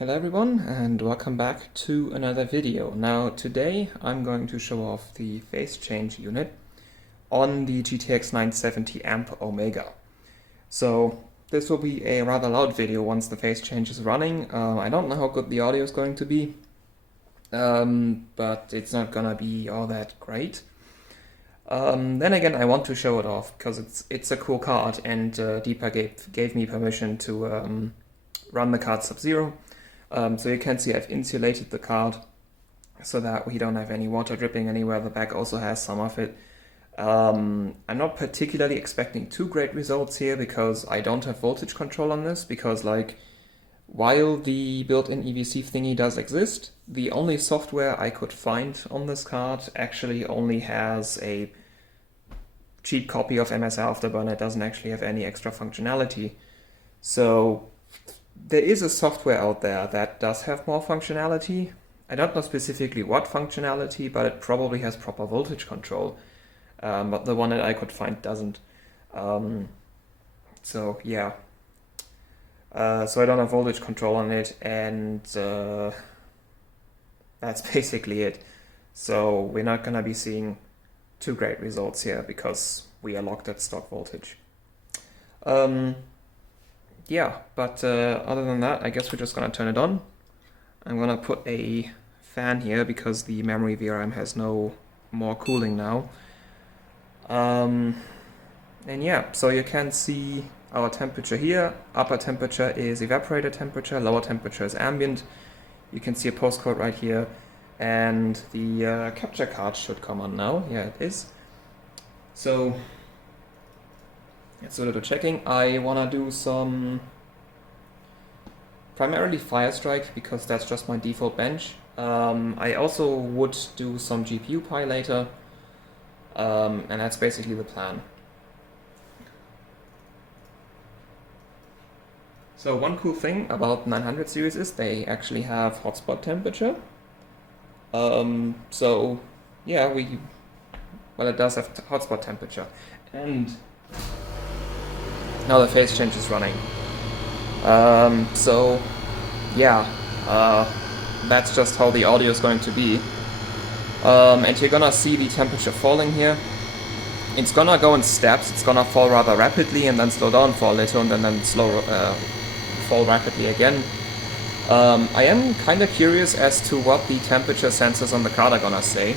Hello everyone and welcome back to another video. Now today I'm going to show off the Phasechange unit on the GTX 970 amp Omega. So this will be a rather loud video once the Phasechange is running. I don't know how good the audio is going to be, but it's not gonna be all that great. Then again, I want to show it off because it's a cool card, and Deepa gave me permission to run the card Sub-Zero. So you can see I've insulated the card so that we don't have any water dripping anywhere. The back also has some of it. I'm not particularly expecting too great results here because I don't have voltage control on this, because while the built-in EVC thingy does exist, the only software I could find on this card actually only has a cheap copy of MSI Afterburner. It doesn't actually have any extra functionality. So there is a software out there that does have more functionality. I don't know specifically what functionality, but it probably has proper voltage control. But the one that I could find doesn't. So yeah. So I don't have voltage control on it, and that's basically it. So we're not gonna be seeing too great results here because we are locked at stock voltage. Yeah, but other than that, I guess we're just gonna turn it on. I'm gonna put a fan here because the memory VRM has no more cooling now. And yeah, so you can see our temperature here. Upper temperature is evaporator temperature, lower temperature is ambient. You can see a postcode right here, and the capture card should come on now. Yeah, it is. So let's do a little checking. I want to do some primarily Firestrike because that's just my default bench. I also would do some GPU Pi later, and that's basically the plan. So one cool thing about 900 series is they actually have hotspot temperature. So yeah, it does have hotspot temperature. And now the Phasechange is running. So yeah, that's just how the audio is going to be. And you're gonna see the temperature falling here. It's gonna go in steps. It's gonna fall rather rapidly and then slow down for a little and then fall rapidly again. I am kind of curious as to what the temperature sensors on the card are gonna say.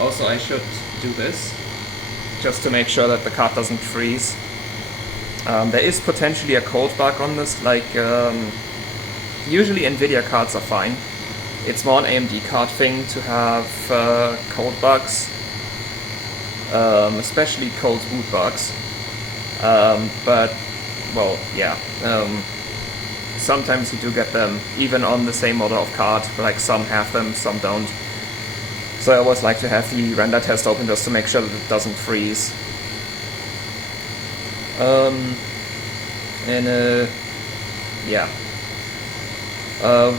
Also, I should do this just to make sure that the card doesn't freeze. There is potentially a cold bug on this, usually Nvidia cards are fine. It's more an AMD card thing to have cold bugs, especially cold boot bugs. But, well, yeah, sometimes you do get them even on the same model of card, like some have them, some don't. So I always like to have the render test open just to make sure that it doesn't freeze. Yeah.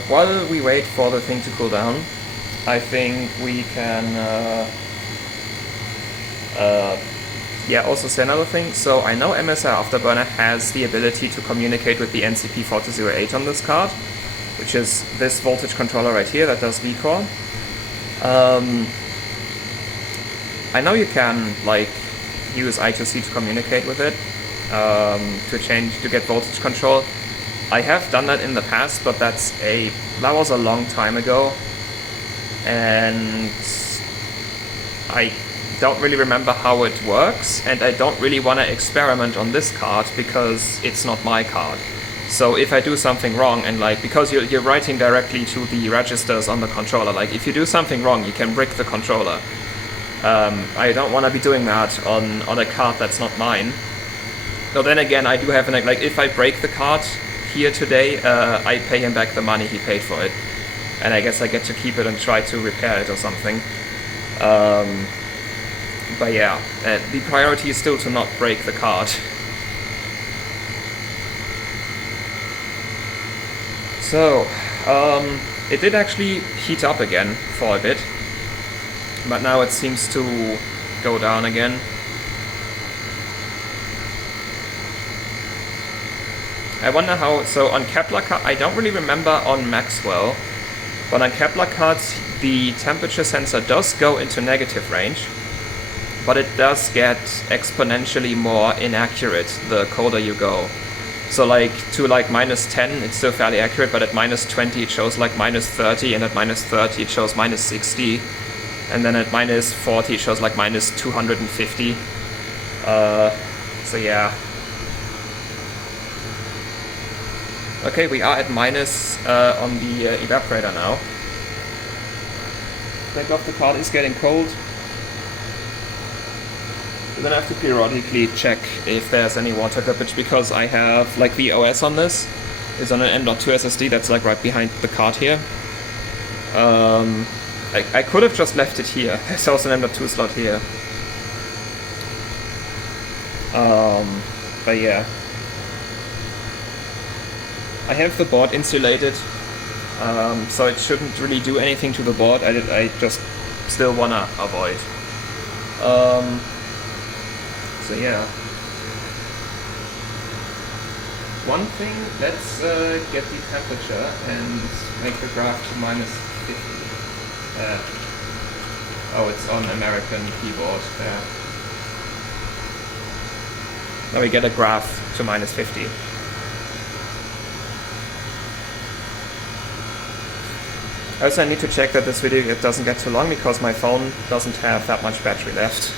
While we wait for the thing to cool down, I think we can also say another thing. So I know MSI Afterburner has the ability to communicate with the NCP4008 on this card, which is this voltage controller right here that does vCore. I know you can use I2C to communicate with it, to get voltage control. I have done that in the past, but that was a long time ago, and I don't really remember how it works, and I don't really want to experiment on this card because it's not my card. So if I do something wrong, and because you're writing directly to the registers on the controller, if you do something wrong, you can brick the controller. I don't want to be doing that on a card that's not mine. Though then again, I do have if I break the card here today, I pay him back the money he paid for it, and I guess I get to keep it and try to repair it or something. But yeah, the priority is still to not break the card. So, it did actually heat up again for a bit, but now it seems to go down again. I wonder how, so on Kepler cards, I don't really remember on Maxwell, but on Kepler cards the temperature sensor does go into negative range, but it does get exponentially more inaccurate the colder you go. So like to like -10 it's still fairly accurate, but at -20 it shows like -30, and at -30 it shows -60, and then at -40 it shows like -250. So yeah. Okay, we are at minus on the evaporator now. Back off, the card is getting cold. Then I have to periodically check if there's any water drippage, because I have like the OS on this is on an M.2 SSD that's like right behind the card here. I could have just left it here. There's also an M.2 slot here. But yeah. I have the board insulated, so it shouldn't really do anything to the board. I just still wanna avoid. So yeah. One thing, let's get the temperature and make the graph to -50. Oh, it's on American keyboard. Now we get a graph to -50. Also, I need to check that this video doesn't get too long, because my phone doesn't have that much battery left.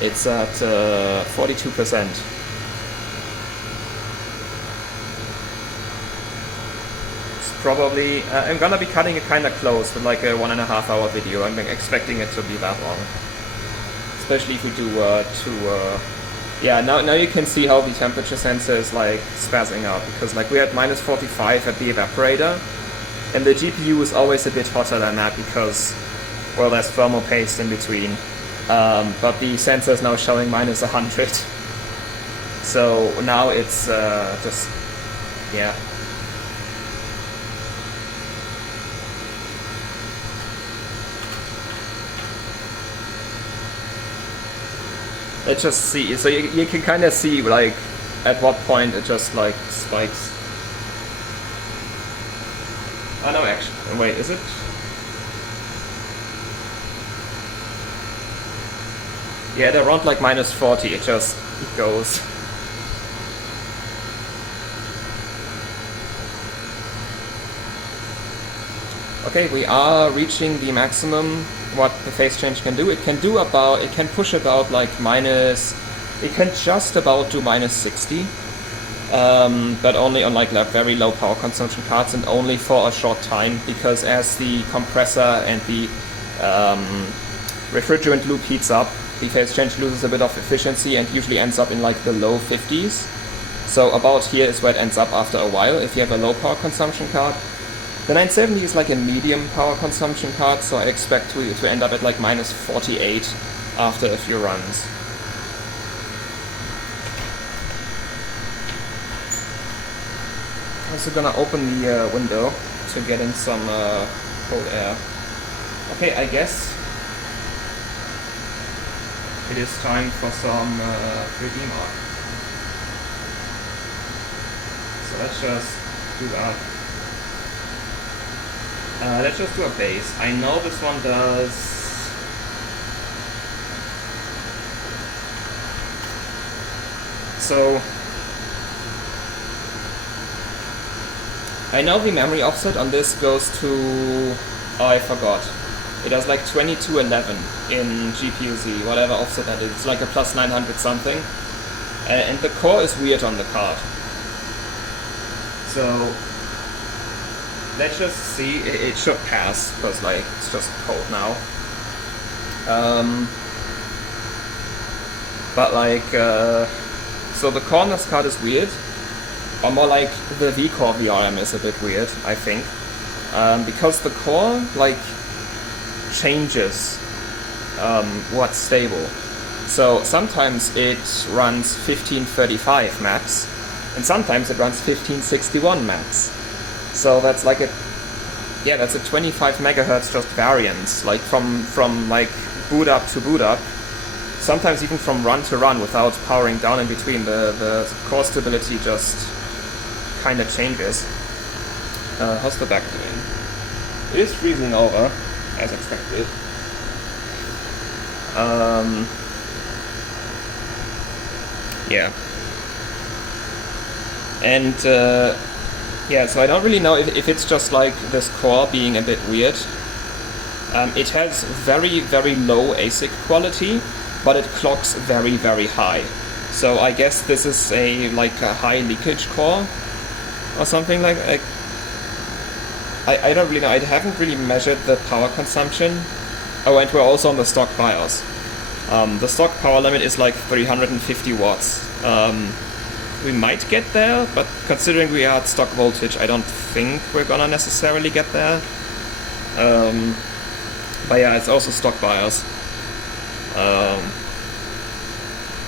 It's at 42%. It's probably... I'm gonna be cutting it kinda close with like a 1.5 hour video. I'm expecting it to be that long. Especially if we do yeah, now you can see how the temperature sensor is like spazzing out, because like we're at -45 at the evaporator, and the GPU is always a bit hotter than that because, well, there's thermal paste in between. But the sensor is now showing -100. So now it's just, yeah. Let's just see. So you can kind of see like at what point it just like spikes. Oh no, actually, wait, is it? Yeah, at around like -40, it just goes. Okay, we are reaching the maximum what the Phasechange can do. It can push about like it can just about do -60. But only on like very low power consumption cards, and only for a short time, because as the compressor and the refrigerant loop heats up, the Phasechange loses a bit of efficiency and usually ends up in like the low 50s. So about here is where it ends up after a while if you have a low power consumption card. The 970 is like a medium power consumption card, so I expect to end up at like -48 after a few runs. I'm also gonna open the window to get in some cold air. Okay, I guess it is time for some 3D mark. So let's just do that. Let's just do a base. I know this one does... So... I know the memory offset on this goes to... Oh, I forgot. It does like 2211 in GPU-Z, whatever offset that is. It's like a +900 something. And the core is weird on the card. So... let's just see, it should pass, because like, it's just cold now. But like, so the core on this card is weird, or more like the V-core VRM is a bit weird, I think. Because the core, like, changes what's stable. So sometimes it runs 1535 max, and sometimes it runs 1561 max. So that's like that's a 25 megahertz just variance, like from like boot up to boot up. Sometimes even from run to run without powering down in between. The core stability just kind of changes. How's the back doing? It is freezing over, as expected. Yeah. And yeah, so I don't really know if it's just like this core being a bit weird. It has very, very low ASIC quality, but it clocks very, very high. So I guess this is a high leakage core or something like that. I don't really know. I haven't really measured the power consumption. Oh, and we're also on the stock BIOS. The stock power limit is like 350 watts. We might get there, but considering we are at stock voltage, I don't think we're gonna necessarily get there. But yeah, it's also stock BIOS.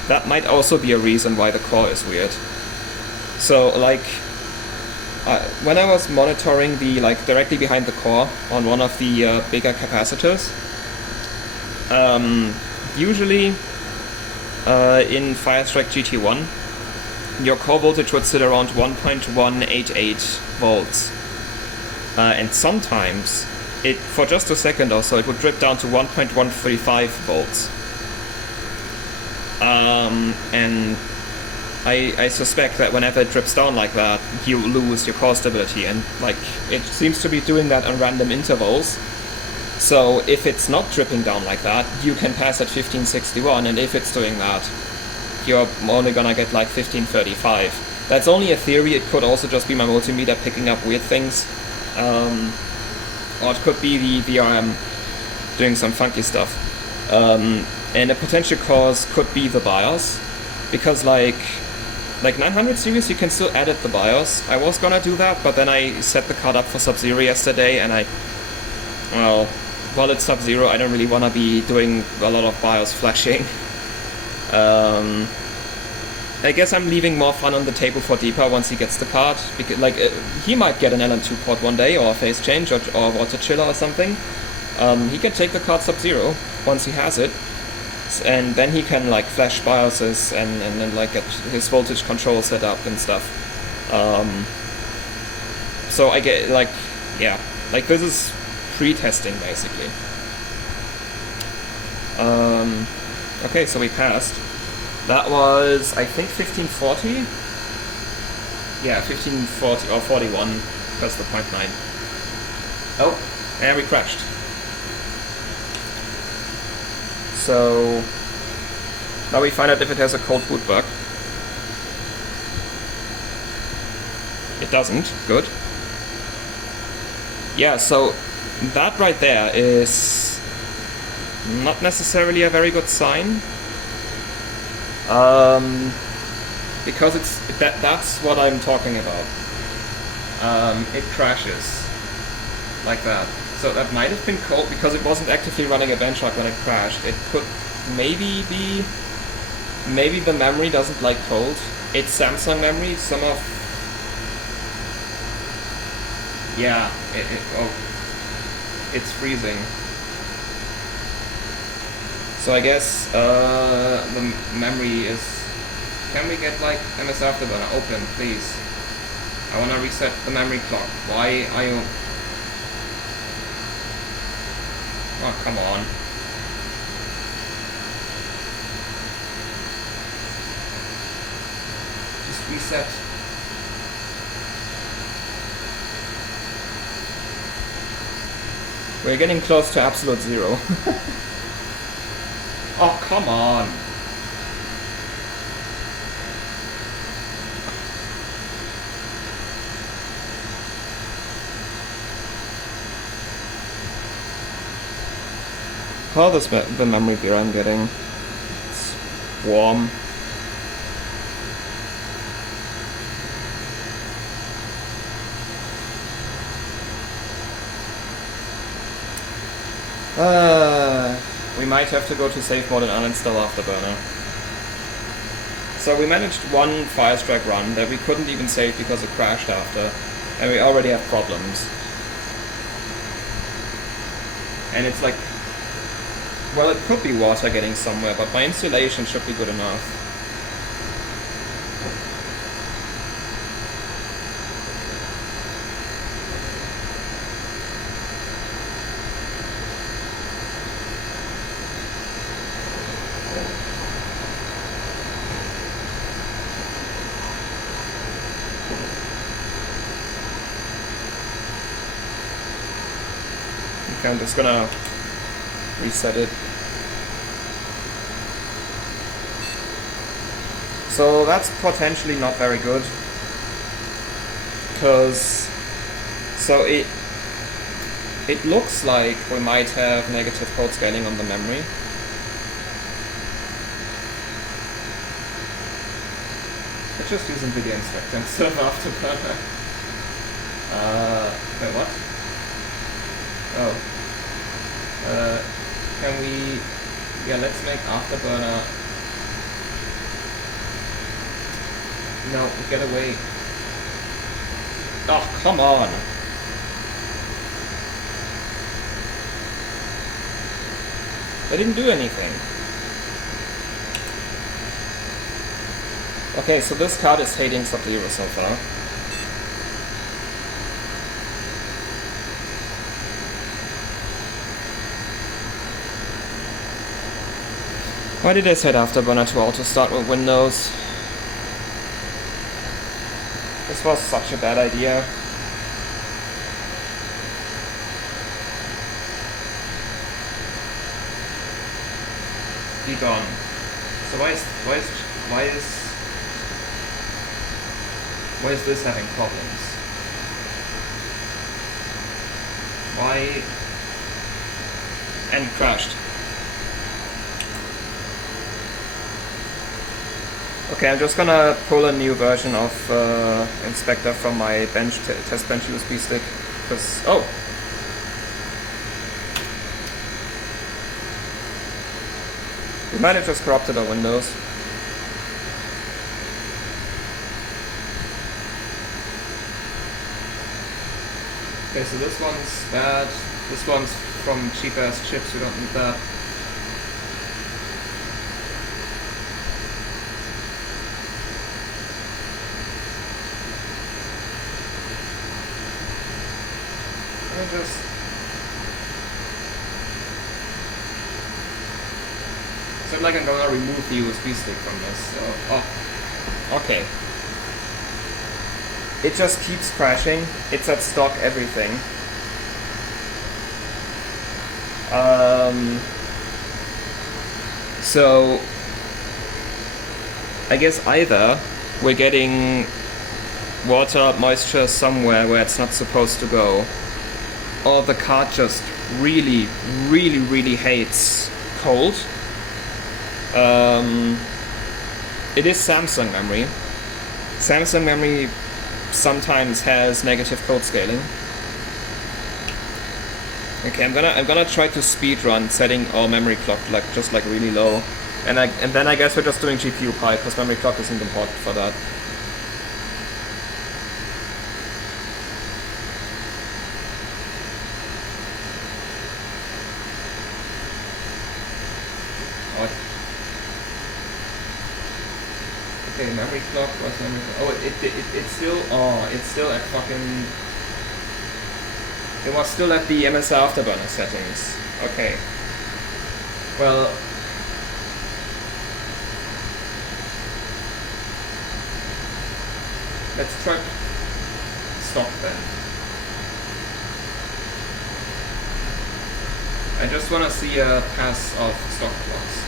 That might also be a reason why the core is weird. So when I was monitoring the directly behind the core on one of the bigger capacitors, usually in Firestrike GT1, your core voltage would sit around 1.188 volts, and sometimes for just a second or so it would drip down to 1.135 volts. And I suspect that whenever it drips down like that, you lose your core stability, and it seems to be doing that on random intervals. So if it's not dripping down like that, you can pass at 1561, and if it's doing that, you're only gonna get 1535. That's only a theory. It could also just be my multimeter picking up weird things, or it could be the VRM doing some funky stuff. And a potential cause could be the BIOS, because like 900 series you can still edit the BIOS. I was gonna do that, but then I set the card up for Sub-Zero yesterday, and while it's Sub-Zero, I don't really want to be doing a lot of BIOS flashing. I guess I'm leaving more fun on the table for Deepa once he gets the card, because he might get an LN2 port one day, or a Phasechange, or Water Chiller or something. He can take the card Sub-Zero once he has it, and then he can flash BIOSes and then get his voltage control set up and stuff. So I get this is pre-testing basically. Okay, so we passed. That was, I think, 1540? Yeah, 1540 or 41, plus the 0.9. Oh, and we crashed. So now we find out if it has a cold boot bug. It doesn't. Good. Yeah, so that right there is not necessarily a very good sign. Because that's what I'm talking about. It crashes like that. So that might have been cold because it wasn't actively running a benchmark when it crashed. It could maybe the memory doesn't like cold. It's Samsung memory. It's freezing. So I guess the memory is. Can we get MS Afterburner open, please? I want to reset the memory clock. Why are you? Oh, come on. Just reset. We're getting close to absolute zero. Oh, come on. How is the memory beer I'm getting? It's warm. We might have to go to safe mode and uninstall Afterburner. So we managed one Firestrike run that we couldn't even save because it crashed after, and we already have problems. And it's well, it could be water getting somewhere, but my installation should be good enough. Okay, I'm just gonna reset it. So that's potentially not very good, because it looks like we might have negative code scaling on the memory. Let's just use NVIDIA Inspector instead of Afterburner. Wait, what? Oh. Can we... Yeah, let's make Afterburner... No, get away. Oh, come on! I didn't do anything. Okay, so this card is hating Sub-Zero so far. Why did I set Afterburner to auto start with Windows? This was such a bad idea. Be gone. So why is this having problems? Why? And crashed. Okay, I'm just gonna pull a new version of Inspector from my test bench USB stick, because we might have just corrupted our Windows. Okay, so this one's bad. This one's from cheap ass chips. We don't need that. So like I'm gonna remove the USB stick from this, so... Oh, okay. It just keeps crashing. It's at stock everything. So... I guess either we're getting water, moisture somewhere where it's not supposed to go, or the card just really hates cold. It is Samsung memory. Samsung memory sometimes has negative code scaling. Okay, I'm gonna try to speedrun setting our memory clock just really low, and then I guess we're just doing GPU pi because memory clock isn't important for that. Okay, memory clock, what's memory clock? Oh, it's still at fucking... It was still at the MSI Afterburner settings. Okay. Well... Let's try stock then. I just wanna see a pass of stock clocks.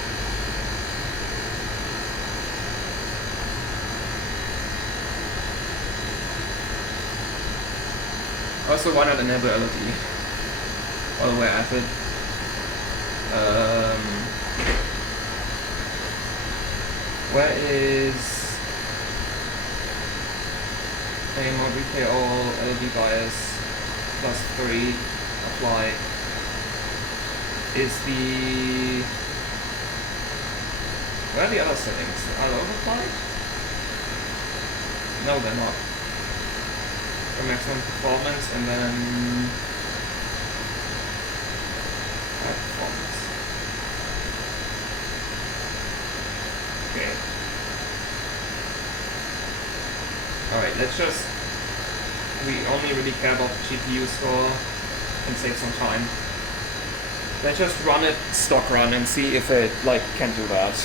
Also, why not enable LED all the way at it? Where is mode replay all LED bias +3 apply? Is the... Where are the other settings? Are those applied? No, they're not. For maximum performance, and then high performance. Okay. Alright, let's just... We only really care about the GPU score and save some time. Let's just run it stock run and see if it can do that.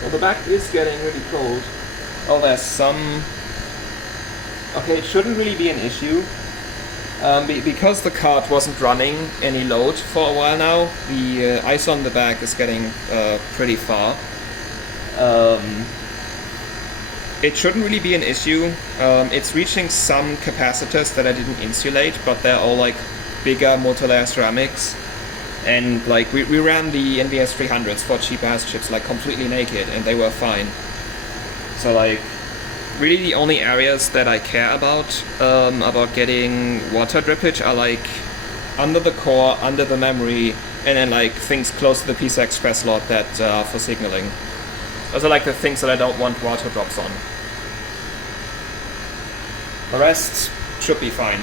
Well, the back is getting really cold. Oh, there's some... Okay, it shouldn't really be an issue. Because the card wasn't running any load for a while now, the ISO on the back is getting pretty far. It shouldn't really be an issue. It's reaching some capacitors that I didn't insulate, but they're all like bigger multi-layer ceramics. And like we ran the NVS 300s for cheap ass chips like completely naked, and they were fine. So like, really the only areas that I care about getting water drippage are like under the core, under the memory, and then like things close to the PCI Express slot that for signaling. Those are like the things that I don't want water drops on. The rest should be fine.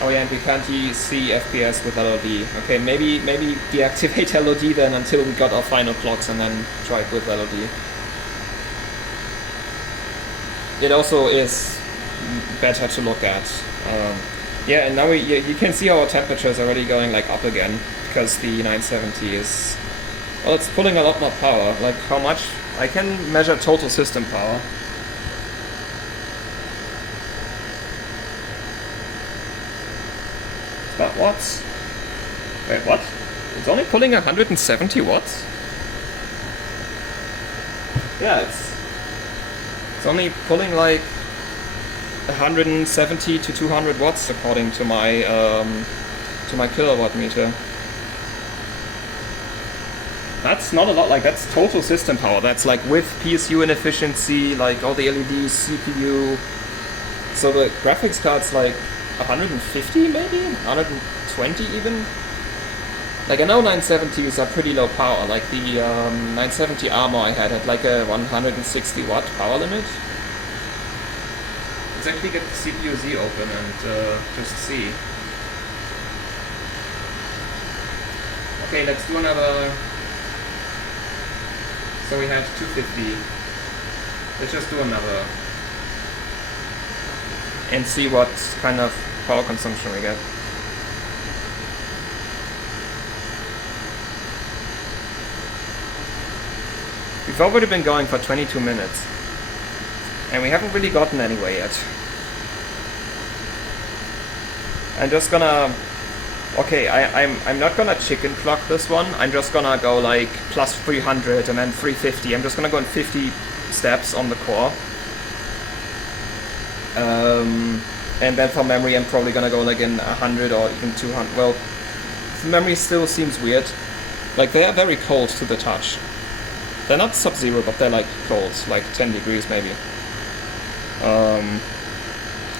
Oh yeah, and we can't see FPS with LOD. Okay, maybe deactivate LOD then until we got our final clocks and then try it with LOD. It also is better to look at. Yeah, and now you can see our temperature is already going like up again because the 970 is, well, it's pulling a lot more power. Like how much? I can measure total system power. That watts? Wait, what? It's only pulling 170 watts? Yeah, it's only pulling like 170 to 200 watts according to my kilowatt meter. That's not a lot, like that's total system power. That's like with PSU inefficiency, like all the LEDs, CPU. So the graphics card's like 150 maybe? 120 even? Like I know 970s are pretty low power, like the 970 Armor I had like a 160 watt power limit. Let's actually get the CPU Z open and just see. Okay, let's do another. So we had 250. Let's just do another. And see what kind of power consumption we get. We've already been going for 22 minutes. And we haven't really gotten anywhere yet. I'm just gonna... Okay, I'm not gonna chicken clock this one. I'm just gonna go like plus 300 and then 350. I'm just gonna go in 50 steps on the core. And then for memory I'm probably gonna go like in 100 or even 200. Well, the memory still seems weird. Like they are very cold to the touch. They're not sub-zero, but they're like cold, like 10 degrees maybe.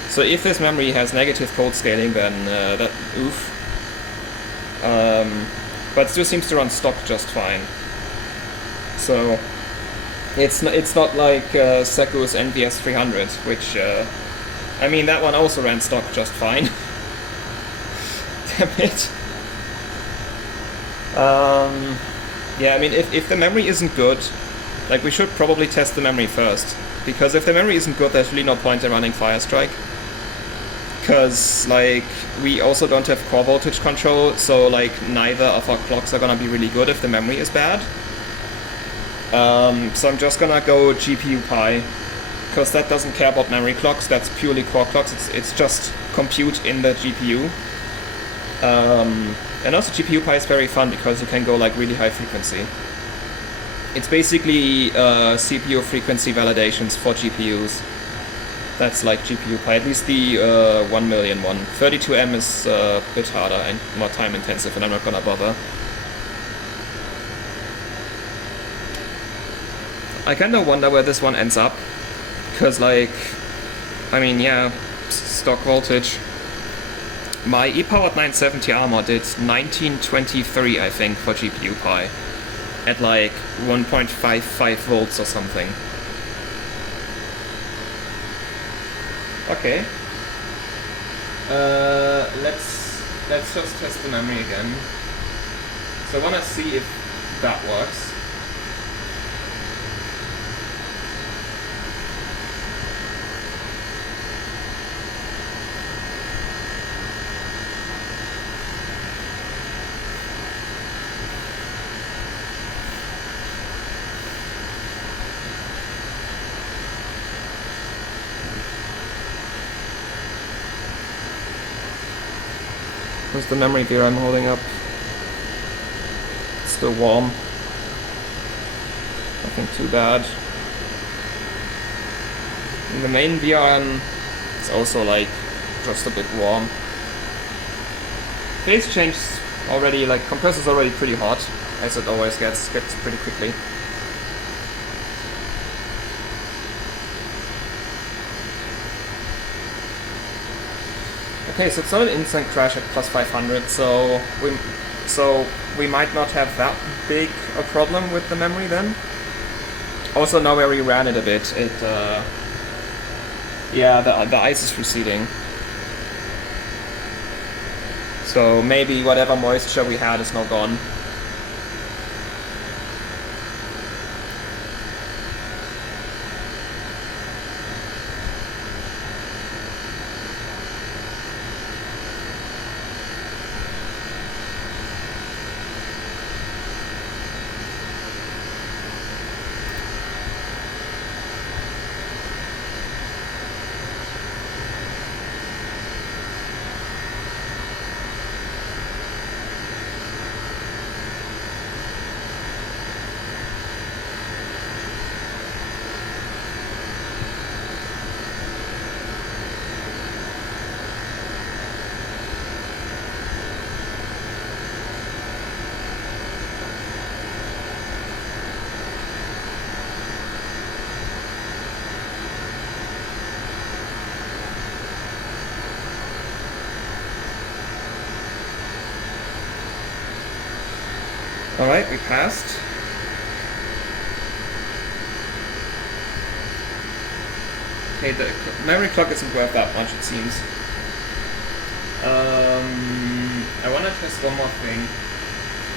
So if this memory has negative cold scaling, then that oof. But it still seems to run stock just fine. So it's not like Secu's NVS 300, which I mean that one also ran stock just fine. Damn it. Yeah, I mean if the memory isn't good, like we should probably test the memory first, because if the memory isn't good, there's really no point in running Firestrike. Because like we also don't have core voltage control, so like neither of our clocks are gonna be really good if the memory is bad. So I'm just gonna go GPU Pi, because that doesn't care about memory clocks, that's purely core clocks, it's just compute in the GPU. And also GPU Pi is very fun because you can go like really high frequency. It's basically CPU frequency validations for GPUs. That's like GPU Pi, at least the 1,000,000 one. 32M is a bit harder and more time intensive, and I'm not gonna bother. I kinda wonder where this one ends up, because like, I mean yeah, stock voltage. My E-powered 970 Armor did 1923 I think for GPU Pi, at like 1.55 volts or something. Okay. Let's just test the memory again. So I wanna see if that works. Where's the memory gear I'm holding up? It's still warm. Nothing too bad. In the main VRM, it's also like just a bit warm. Phasechange already, like, compressor's already pretty hot, as it always gets pretty quickly. Okay, so it's not an instant crash at plus 500, so we might not have that big a problem with the memory then. Also, now where we ran it a bit, yeah, the ice is receding. So maybe whatever moisture we had is now gone. Alright, we passed. Okay, the memory clock isn't worth that much, it seems. I want to test one more thing.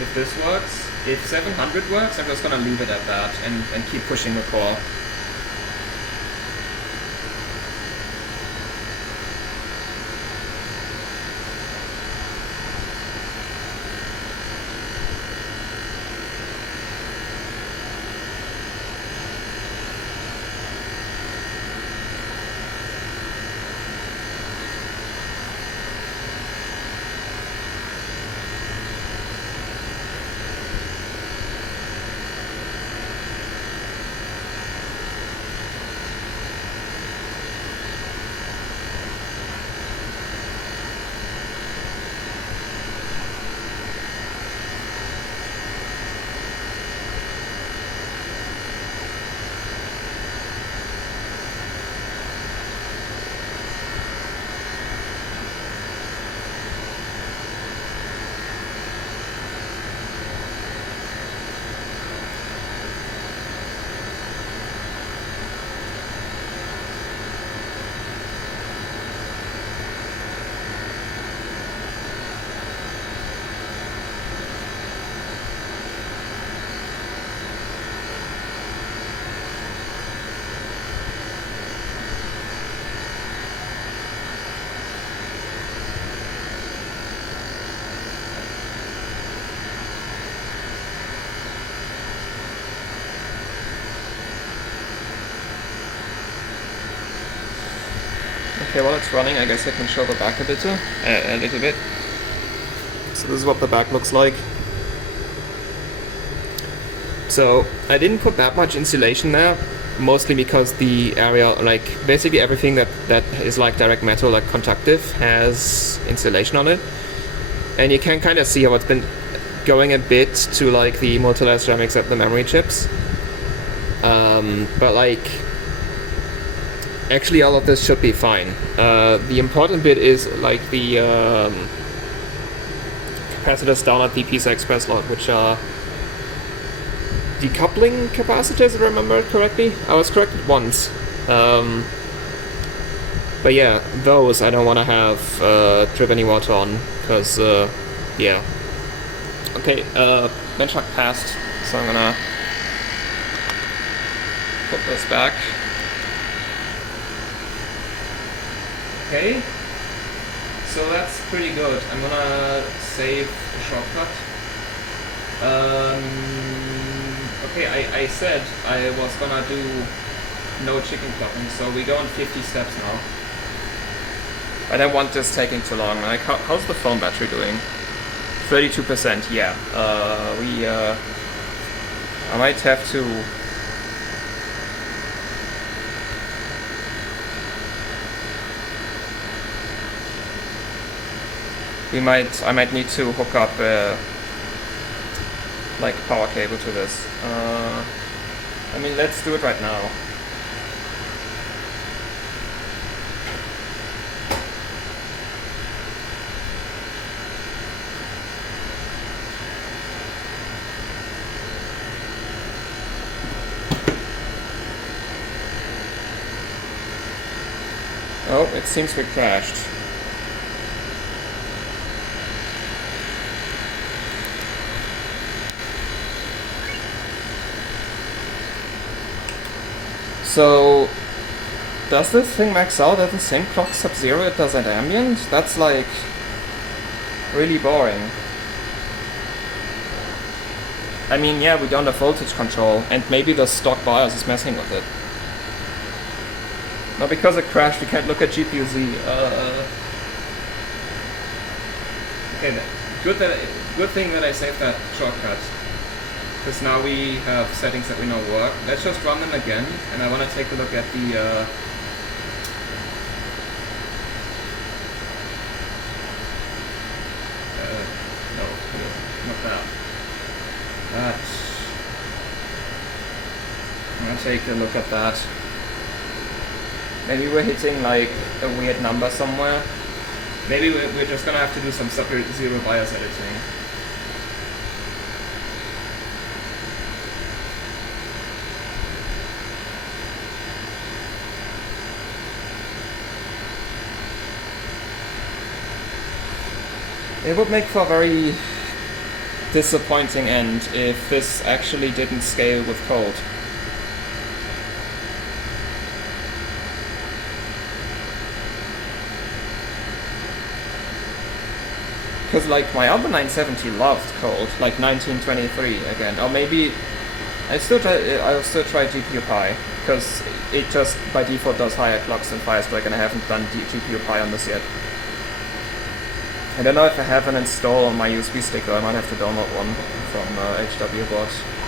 If this works, if 700 works, I'm just gonna leave it at that and keep pushing the core. Okay, while it's running, I guess I can show the back a bit. A little bit. So this is what the back looks like. So I didn't put that much insulation there, mostly because the area, like basically everything that is like direct metal, like conductive, has insulation on it. And you can kind of see how it's been going a bit to like the multi-layer ceramics at the memory chips. But like, actually all of this should be fine. The important bit is like the capacitors down at the PCI Express slot, which are decoupling capacitors, if I remember it correctly. I was corrected once. But yeah, those I don't want to have drip any water on, because, yeah. Okay, benchmark passed, so I'm gonna put this back. Okay, so that's pretty good. I'm gonna save the shortcut. Okay, I said I was gonna do no chicken clocking, so we go on 50 steps now. I don't want this taking too long. Like, how's the phone battery doing? 32%, yeah. I might have to... I might need to hook up like a power cable to this. I mean, let's do it right now. Oh, it seems we crashed. So, does this thing max out at the same clock sub-zero it does at ambient? That's like really boring. I mean, yeah, we don't have voltage control, and maybe the stock BIOS is messing with it. No, because it crashed, we can't look at GPU-Z. Okay, good thing that I saved that shortcut. Because now we have settings that we know work. Let's just run them again, and I want to take a look at the no, not that. That. I'm gonna take a look at that. Maybe we're hitting like a weird number somewhere. Maybe we're just gonna have to do some sub-zero BIOS editing. It would make for a very disappointing end if this actually didn't scale with code. Because like my other 970 loved cold, like 1923 again, or maybe I'll still try GPU Pi, because it just by default does higher clocks than Firestrike, and I haven't done GPU Pi on this yet. I don't know if I have an install on my USB stick, or I might have to download one from HWBot.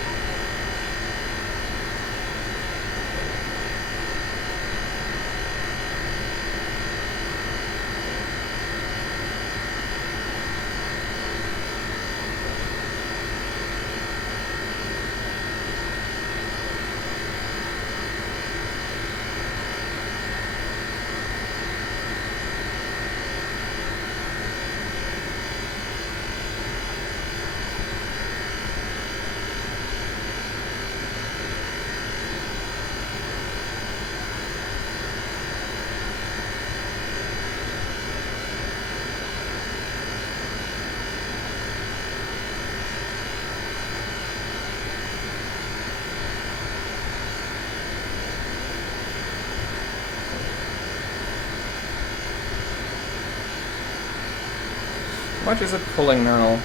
How much is it pulling now?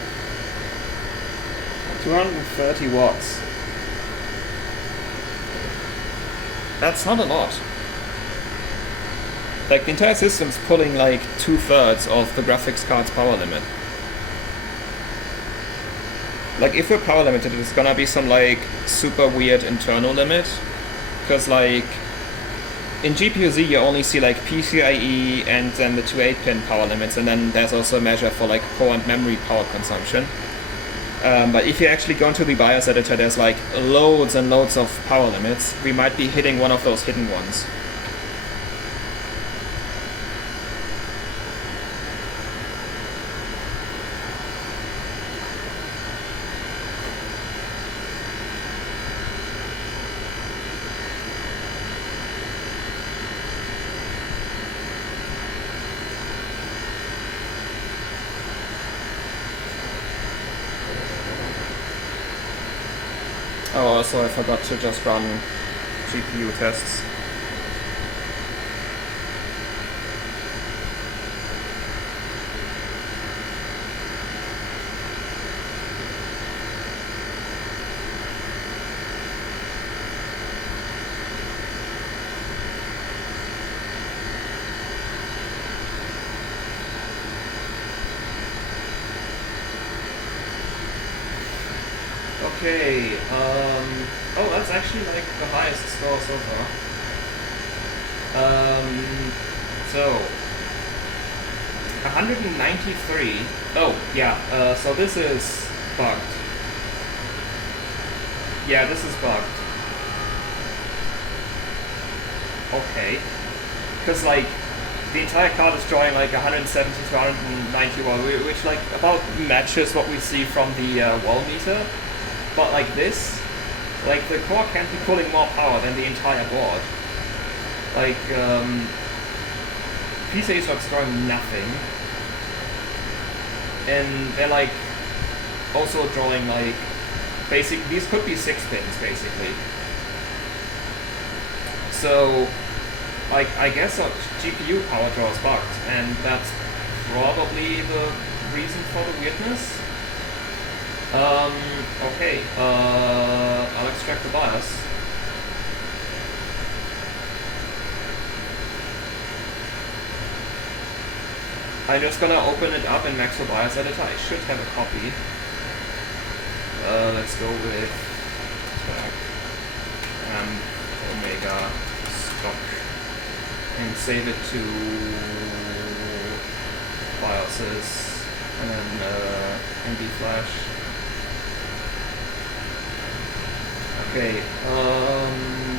230 watts. That's not a lot. Like, the entire system's pulling like 2/3 of the graphics card's power limit. Like, if we're power limited, it's gonna be some like super weird internal limit. Because like, in GPU-Z you only see like PCIe and then the two 8-pin power limits, and then there's also a measure for like core and memory power consumption. But if you actually go into the BIOS editor, there's like loads and loads of power limits. We might be hitting one of those hidden ones. Oh, also I forgot to just run GPU tests. Okay, oh, that's actually like the highest score so far. So 193. Oh, yeah, so this is bugged. Yeah, this is bugged. Okay. Because, like, the entire card is drawing like 170 to 190 watt, which like about matches what we see from the wall meter. But like this, like the core can't be pulling more power than the entire board. Like, PCA starts drawing nothing. And they're like also drawing like these could be 6 pins basically. So like I guess our GPU power draw is bugged, and that's probably the reason for the weirdness. Okay, I'll extract the BIOS. I'm just gonna open it up in Maxwell BIOS Editor. I should have a copy. Let's go with Omega stock and save it to BIOSes and then ND flash. Okay,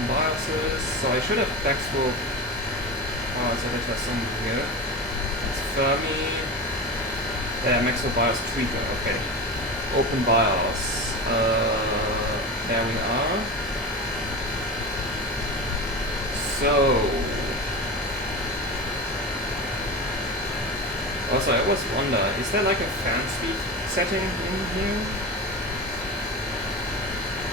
BIOSes. So I should have Maxwell BIOS Editor somewhere here. It's Fermi. Yeah, Maxwell BIOS Tweaker. Okay. Open BIOS. There we are. So, also I always wonder, is there like a fan speed setting in here?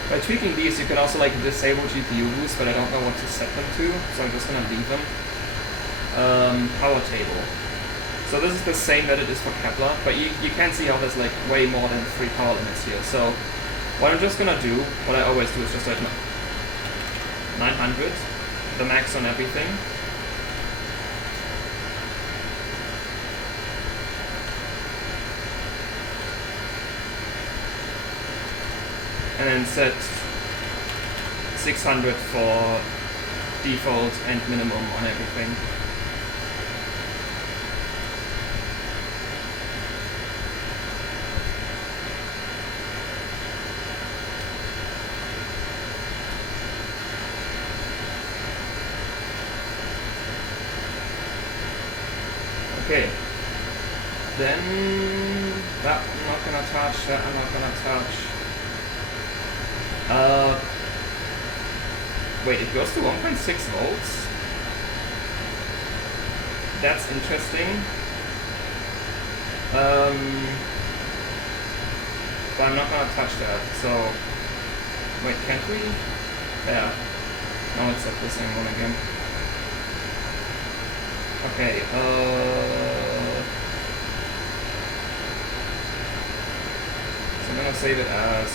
By tweaking these, you can also like disable GPU boost, but I don't know what to set them to, so I'm just gonna leave them. Power table. So this is the same that it is for Kepler, but you can see how there's like way more than 3 power limits here. So what I'm just gonna do, what I always do is just like 900, the max on everything. And then set 600 for default and minimum on everything. Okay, then that I'm not gonna touch, that I'm not gonna touch. Wait, it goes to 1.6 volts? That's interesting. But I'm not gonna touch that, so... Wait, can't we? Yeah. Now let's set the same one again. Okay, so I'm gonna save it as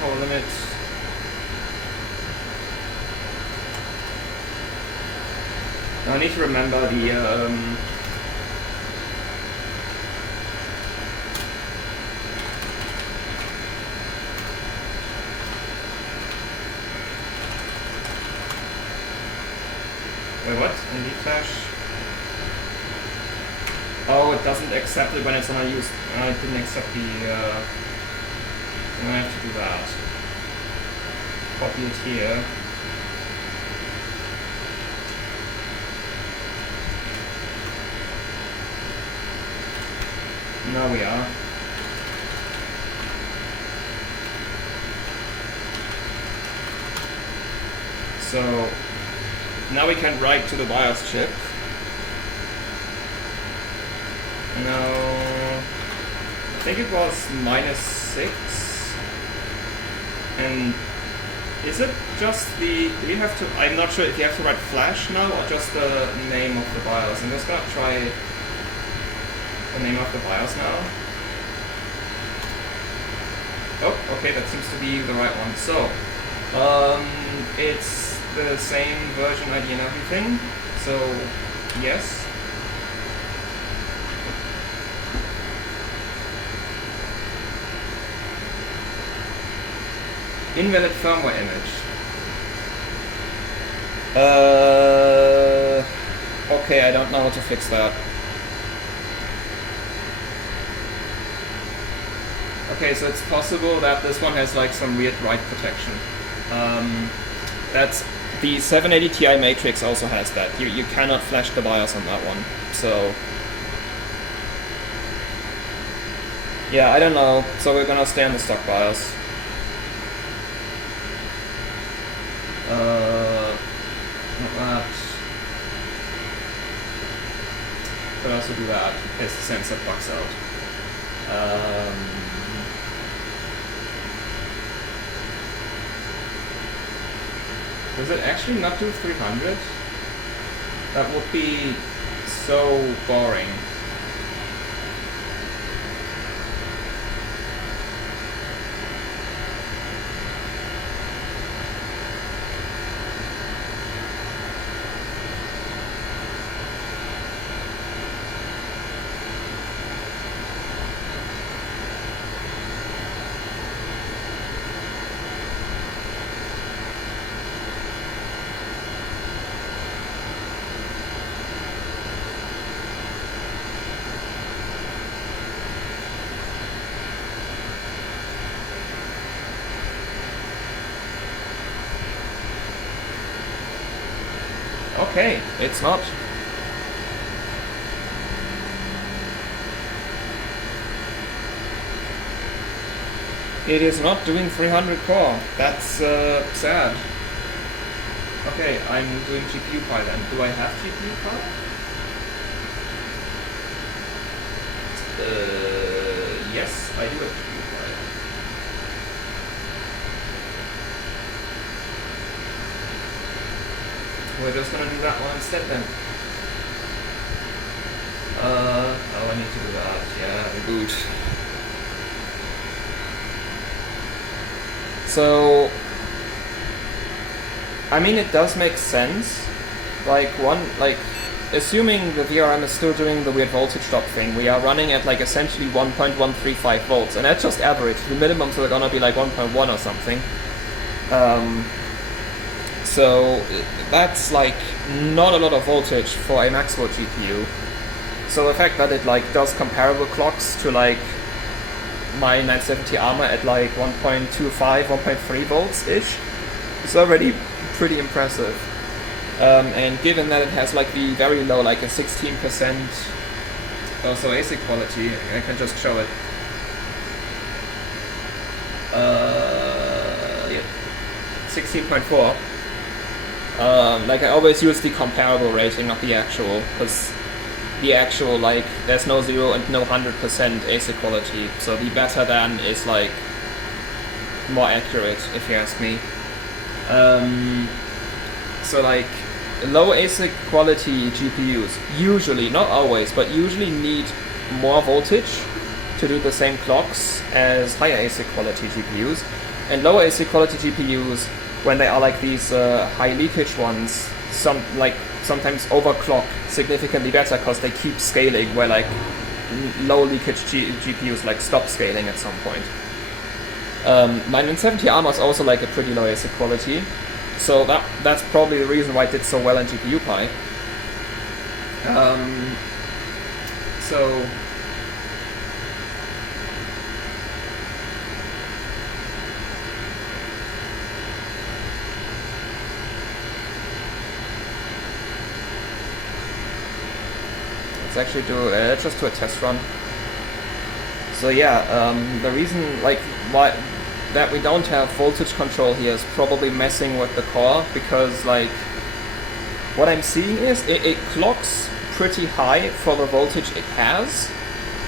power limit. Now I need to remember the wait, what? ND flash? Oh, it doesn't accept it when it's unused. It didn't accept the, I'm gonna have to do that. Copy it here. Now we are. So, now we can write to the BIOS chip. Now, I think it was -6. And is it just the, do you have to, I'm not sure if you have to write flash now or just the name of the BIOS. I'm just gonna try the name of the BIOS now. Oh, okay, that seems to be the right one. So, it's the same version ID and everything, so yes. Invalid firmware image. Okay, I don't know how to fix that. Okay, so it's possible that this one has like some weird write protection. That's the 780 Ti Matrix also has that. You cannot flash the BIOS on that one. So yeah, I don't know. So we're gonna stay on the stock BIOS. Not that. Could also do that in case the sensor bugs out. Does it actually not do 300? That would be so boring. Okay, it's not. It is not doing 300 core. That's sad. Okay, I'm doing GPU Pi then. Do I have GPU Pi? Yes, I do have GPU Pi. We're just gonna do that one instead then. Oh, I need to do that. Yeah, reboot. So, I mean, it does make sense. Assuming the VRM is still doing the weird voltage drop thing, we are running at like essentially 1.135 volts, and that's just average. The minimums are gonna be like 1.1 or something. So that's like not a lot of voltage for a Maxwell GPU. So the fact that it like does comparable clocks to like my 970 Armor at like 1.25, 1.3 volts ish is already pretty impressive. And given that it has like the very low, like a 16% also ASIC quality, I can just show it. Yeah, 16.4. Like I always use the comparable rating, not the actual, because the actual, like, there's no 0 and no 100% ASIC quality, so the better than is like more accurate, if you ask me. So like low ASIC quality GPUs usually, not always, but usually need more voltage to do the same clocks as higher ASIC quality GPUs, and lower ASIC quality GPUs, when they are like these high leakage ones, sometimes overclock significantly better because they keep scaling, where like low leakage GPUs like stop scaling at some point. My 970 Armor is also like a pretty low ASIC quality, so that's probably the reason why it did so well in GPU Pi. So let's actually do just do a test run. So yeah, the reason like why that we don't have voltage control here is probably messing with the core, because like what I'm seeing is it clocks pretty high for the voltage it has,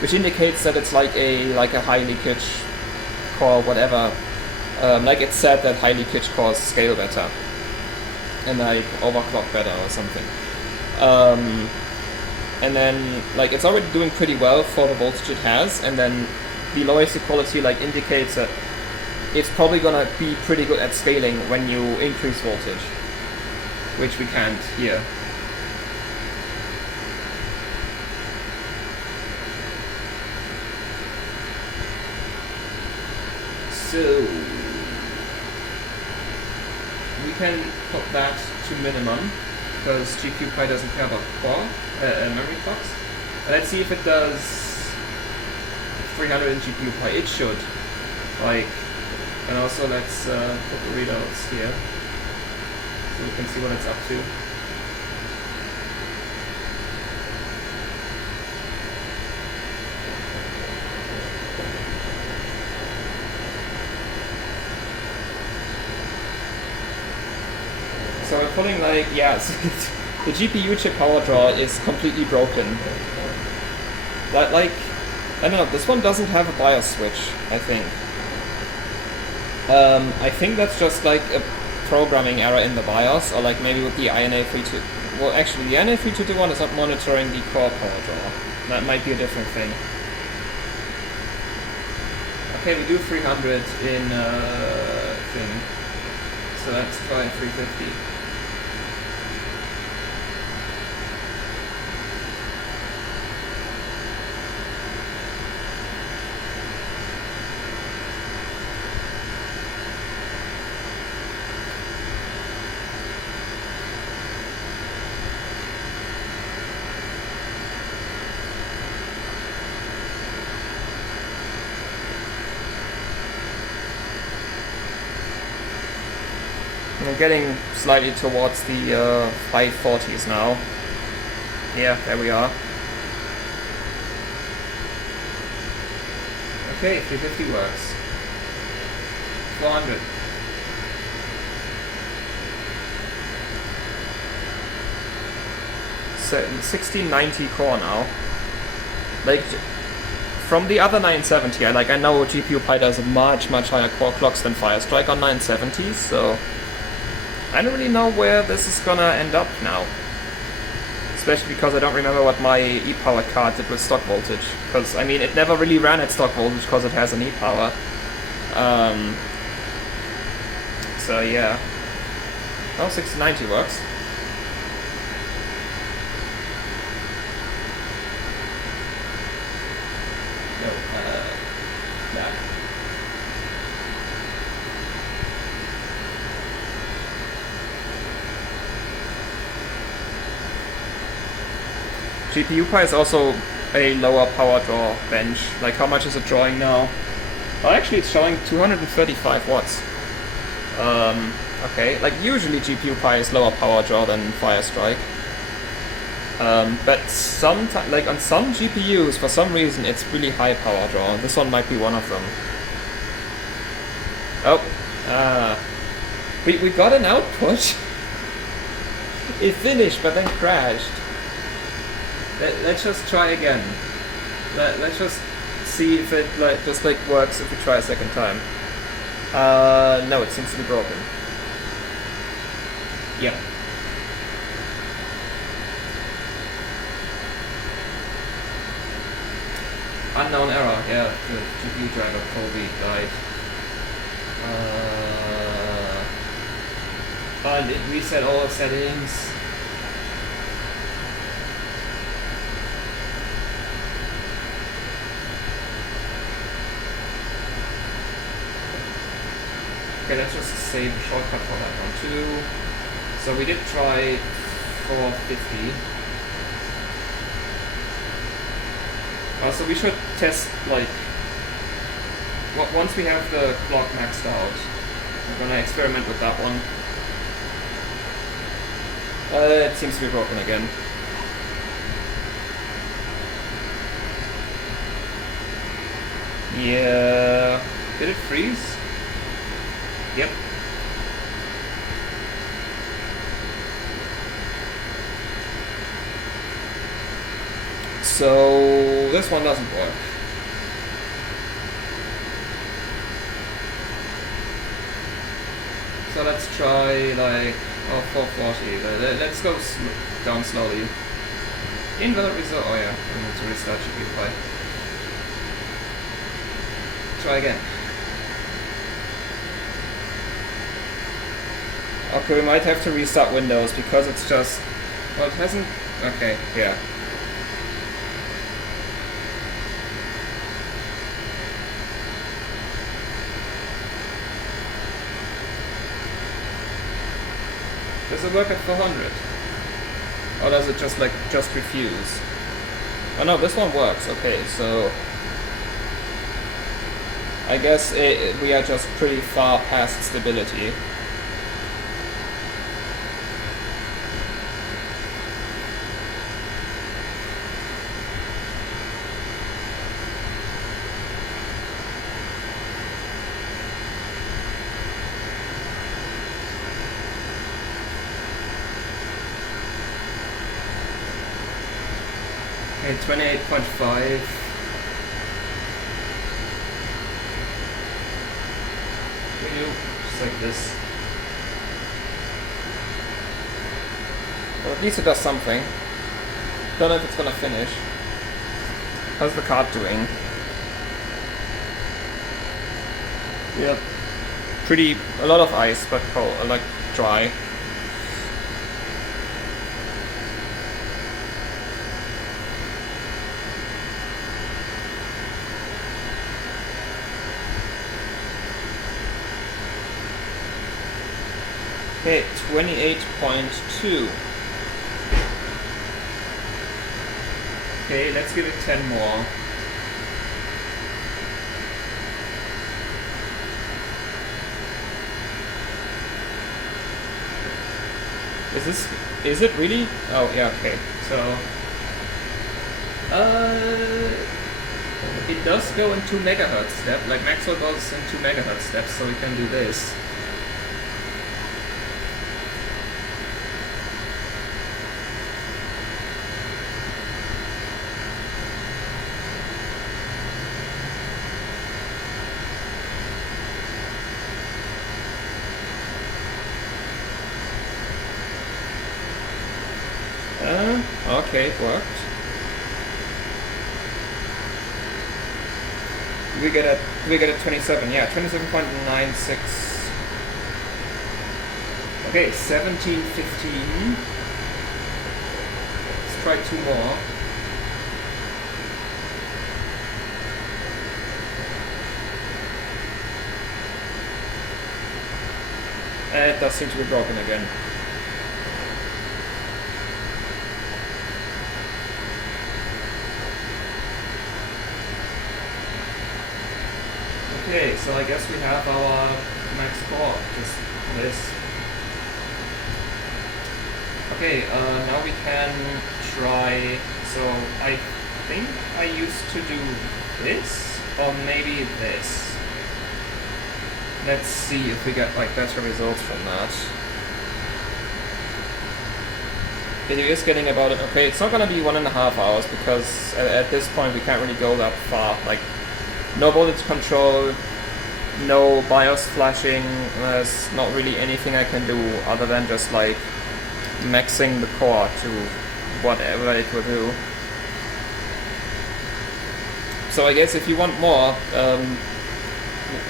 which indicates that it's like a high leakage core, whatever. Like it said that high leakage cores scale better and like overclock better or something. And then like it's already doing pretty well for the voltage it has, and then the low ASIC quality like indicates that it's probably gonna be pretty good at scaling when you increase voltage, which we can't here. So can put that to minimum, because GPU Pi doesn't care about core memory clocks. Let's see if it does 300 in GPU Pi. It should. Like, and also let's put the readouts here, so we can see what it's up to. So we're pulling like, yes, the GPU chip power draw is completely broken. Like, I don't know, this one doesn't have a BIOS switch, I think. I think that's just like a programming error in the BIOS, or like maybe with the INA32. Well, actually, the INA3221 is not monitoring the core power draw. That might be a different thing. Okay, we do 300 in thing. So let's try 350. I'm getting slightly towards the 540s now. Yeah, there we are. Okay, 350 works. 400. So 1690 core now. Like, from the other 970, I know GPU Pi does much higher core clocks than Firestrike on 970s, so I don't really know where this is gonna end up now. Especially because I don't remember what my E-Power card did with stock voltage. Because, I mean, it never really ran at stock voltage because it has an E-Power. So yeah. Oh, 6090 works. No, back. GPU Pi is also a lower power draw bench. Like, how much is it drawing now? Well, actually it's showing 235 watts. Okay, like usually GPU Pi is lower power draw than Firestrike. But sometimes, like on some GPUs, for some reason, it's really high power draw. This one might be one of them. Oh, we got an output. It finished, but then crashed. Let's just try again. Let's just see if it just works if we try a second time. No, it seems to be broken. Yep. Unknown error. Yeah, the GPU driver probably died. And it reset all settings. Okay, let's just save a shortcut for that one too. So we did try 450. So we should test, like, once we have the clock maxed out, we're gonna experiment with that one. It seems to be broken again. Yeah. Did it freeze? Yep. So this one doesn't work. So let's try 440. Let's go down slowly. Invalid result. Oh yeah, I need to restart GPU Pi. Try again. Okay, we might have to restart Windows because it's just... Well, it hasn't... Okay, yeah. Does it work at 400? Or does it just refuse? Oh no, this one works. Okay, so I guess we are just pretty far past stability. Okay, 28.5. Just like this. Well, at least it does something. Don't know if it's gonna finish. How's the card doing? Yep. A lot of ice, but cold, like dry. Okay, 28.2. Okay, let's give it 10 more. Is it really? Oh yeah, okay. So it does go in 2 megahertz step, like Maxwell goes in 2 megahertz steps, so we can do this. Okay, it worked. We get a 27, yeah, 27.96. Okay, 17.15. Let's try 2 more. It does seem to be broken again. Okay, so I guess we have our max core, just this. Okay, now we can try, so I think I used to do this, or maybe this. Let's see if we get like better results from that. It is getting about it. Okay, it's not gonna be 1.5 hours because at this point we can't really go that far. Like, no voltage control, no BIOS flashing, there's not really anything I can do other than just like maxing the core to whatever it will do. So I guess if you want more,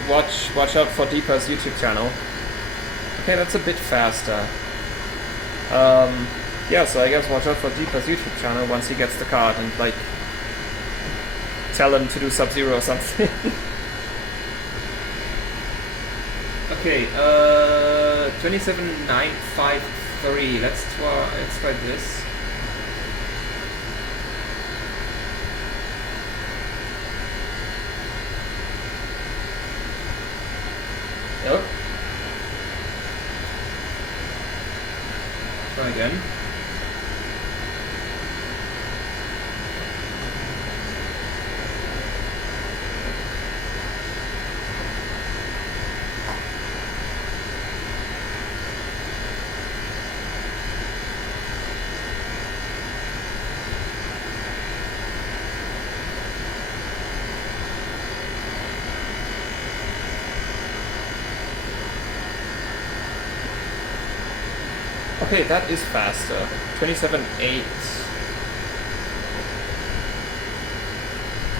watch out for Deepa's YouTube channel. Okay, that's a bit faster. Yeah, so I guess watch out for Deepa's YouTube channel once he gets the card and like tell him to do Sub-Zero or something. Okay, 27.953. Let's try this. Yep. Try again. Okay, that is faster. 27.8.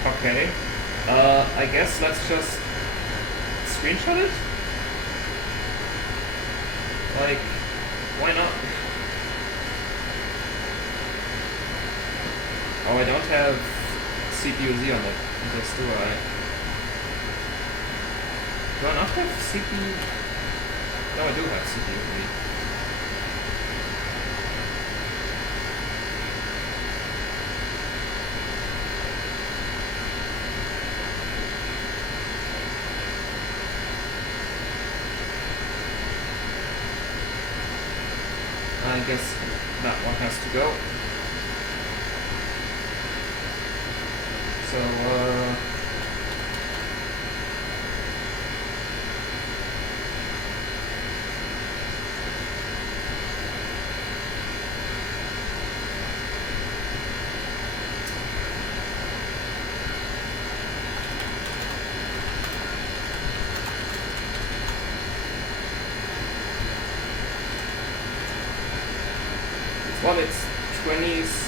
Okay. I guess let's just screenshot it? Like, why not? Oh, I don't have CPU-Z on it. Yes, do I? Do I not have CPU? No, I do have CPU-Z. I guess that one has to go. So, well, it's 27.827.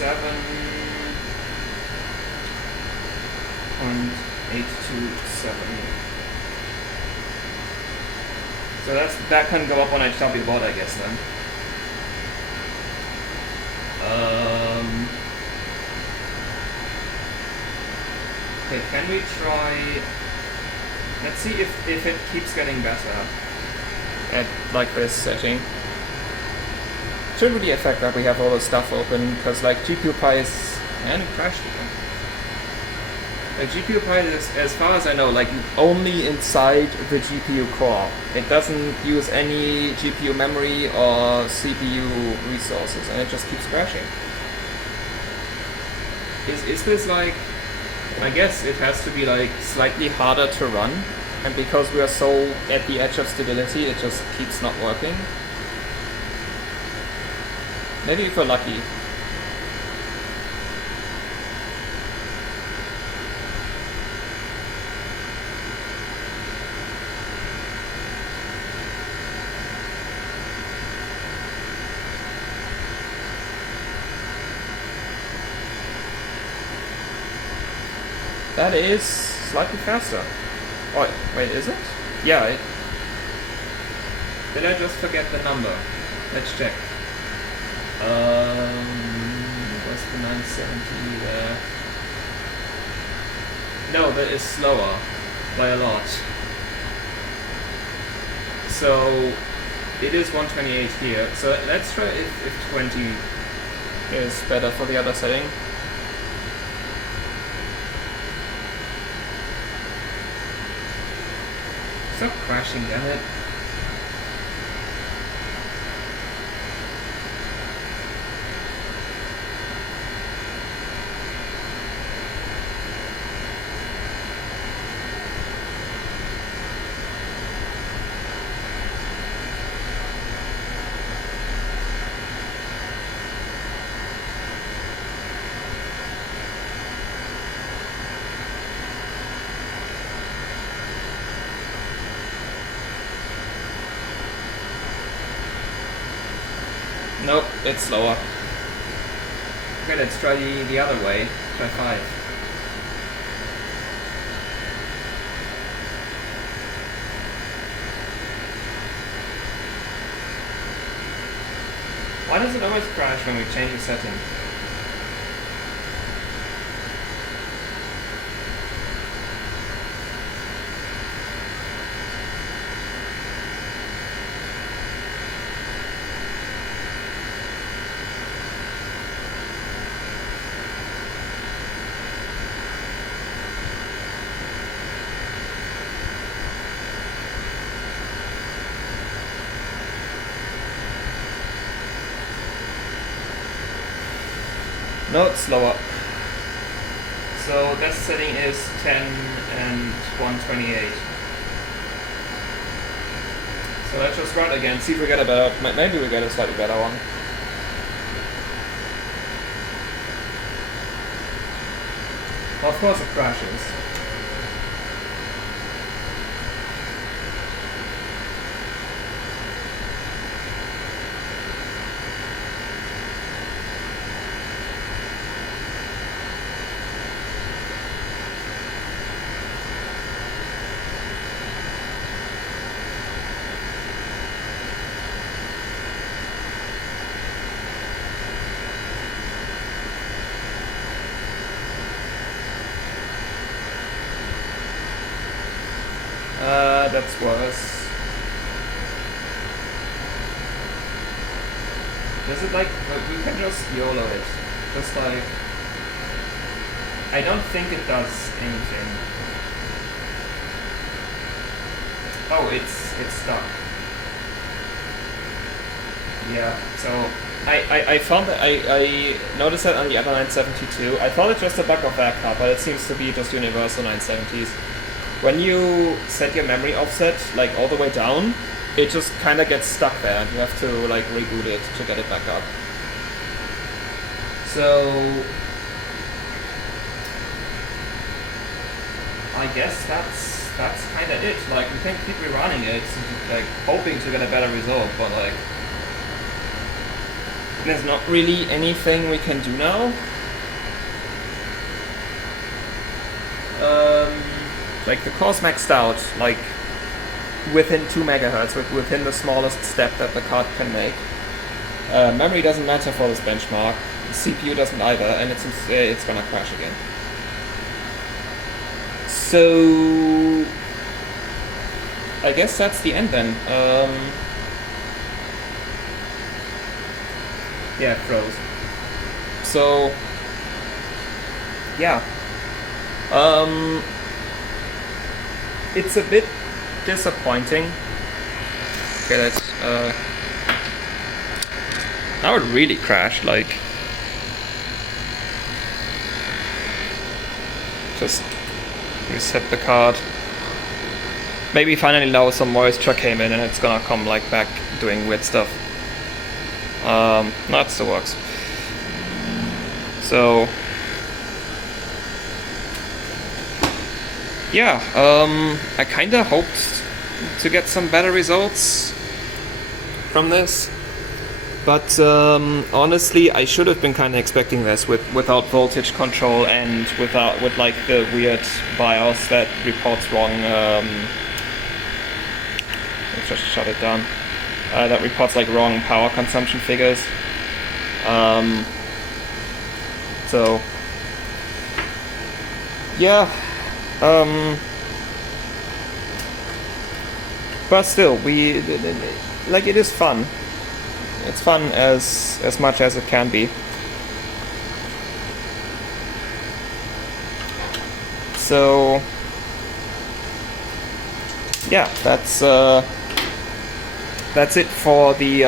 So that can go up on HW board, I guess, then. Okay, can we try... Let's see if it keeps getting better at like this setting. Shouldn't really affect that we have all the stuff open, because like GPU Pi is... and it crashed again. Like GPU Pi is, as far as I know, like only inside the GPU core. It doesn't use any GPU memory or CPU resources, and it just keeps crashing. Is this like... I guess it has to be like slightly harder to run, and because we are so at the edge of stability, it just keeps not working. Maybe if we're lucky. That is slightly faster. Oh, wait, is it? Yeah. Did I just forget the number? Let's check. What's the 970 there? No, that is slower by a lot. So it is 128 here. So let's try if 20 is better for the other setting. Stop crashing, damn it. Nope, it's slower. Okay, let's try the other way. Try 5. Why does it always crash when we change a setting? No, it's slower. So that setting is 10 and 128. So let's just run it again, see if we get a better, maybe we get a slightly better one. Well, of course it crashes. That's worse. Does it like... we can just YOLO it. Just like... I don't think it does anything. Oh, it's stuck. Yeah, so I found that I noticed that on the other 972. I thought it's just a bug of that card, but it seems to be just universal 970s. When you set your memory offset like all the way down, it just kind of gets stuck there, and you have to like reboot it to get it back up. So I guess that's kind of it. Like, we can keep rerunning it, like hoping to get a better result, but like there's not really anything we can do now. Like the core's maxed out, like within 2 megahertz, within the smallest step that the card can make. Memory doesn't matter for this benchmark. The CPU doesn't either, and it's gonna crash again. So I guess that's the end then. Yeah, it froze. So yeah, it's a bit disappointing. Okay, let's now it really crashed. Like, just reset the card. Maybe finally now some moisture came in and it's gonna come like back doing weird stuff. That still works. So yeah, I kinda hoped to get some better results from this, but honestly I should have been kinda expecting this without voltage control and with like the weird BIOS that reports wrong. Let's just shut it down. That reports like wrong power consumption figures. So yeah, but still, like, it is fun. It's fun as much as it can be. So yeah, that's it for the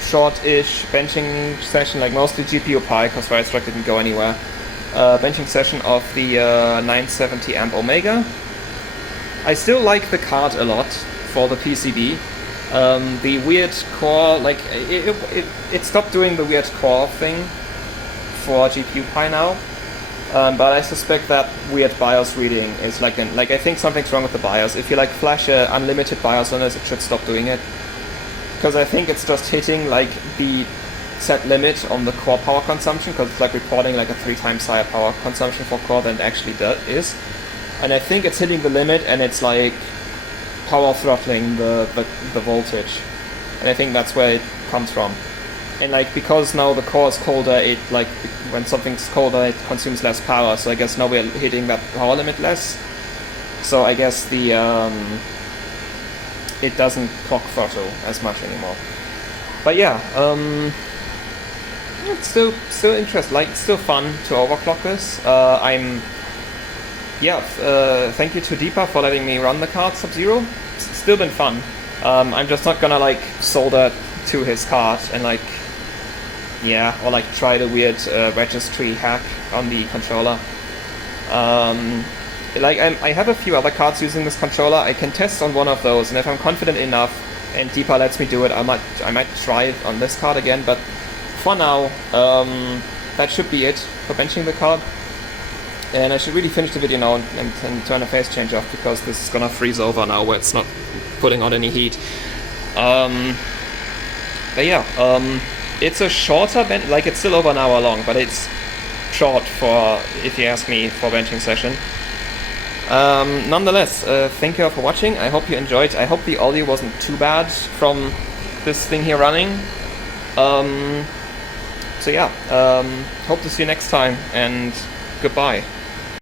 short-ish benching session, like mostly GPU Pi, because Firestruck didn't go anywhere. Benching session of the 970 amp Omega. I still like the card a lot for the PCB. The weird core, like it stopped doing the weird core thing for GPU Pi now. But I suspect that weird BIOS reading is like I think something's wrong with the BIOS. If you like flash a unlimited BIOS on this, it should stop doing it. Because I think it's just hitting like the set limit on the core power consumption, because it's like reporting like a 3 times higher power consumption for core than it actually is. And I think it's hitting the limit and it's like power throttling the voltage. And I think that's where it comes from. And like, because now the core is colder, it like, when something's colder it consumes less power, so I guess now we're hitting that power limit less. So I guess the it doesn't clock throttle as much anymore. But yeah, it's still interesting, like it's still fun to overclock this. Thank you to Deepa for letting me run the card Sub-Zero. It's still been fun. I'm just not gonna like solder to his card and like, yeah, or like try the weird registry hack on the controller. Like I have a few other cards using this controller. I can test on one of those, and if I'm confident enough and Deepa lets me do it, I might try it on this card again. But for now, that should be it for benching the card. And I should really finish the video now and turn the Phasechange off, because this is gonna freeze over now where it's not putting on any heat. But yeah, it's a shorter bench, like it's still over an hour long, but it's short for, if you ask me, for benching session. Nonetheless, thank you all for watching. I hope you enjoyed. I hope the audio wasn't too bad from this thing here running. So yeah, hope to see you next time, and goodbye.